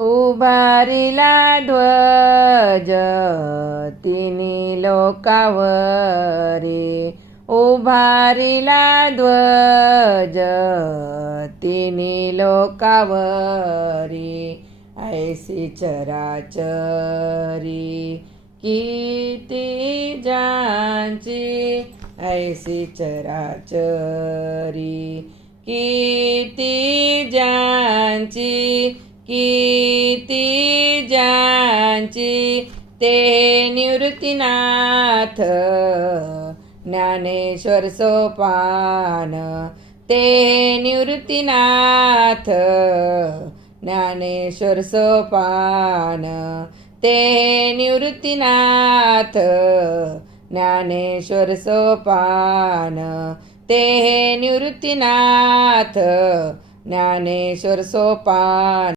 उभारिला ध्वज तिन्ही लोकावरी, उभारिला ध्वज तिन्ही लोकावरी, ऐसी चराचरी कीर्ती ज्यांची, ऐसी चराचरी कीर्ती ज्यांची, कीर्ती ज्यांची, ते निवृत्तीनाथ ज्ञानेश्वर सोपान, ते निवृत्तीनाथ ज्ञानेश्वर सोपान, ते निवृत्तीनाथ ज्ञानेश्वर सोपान, ते निवृत्तीनाथ ज्ञानेश्वर सोपान।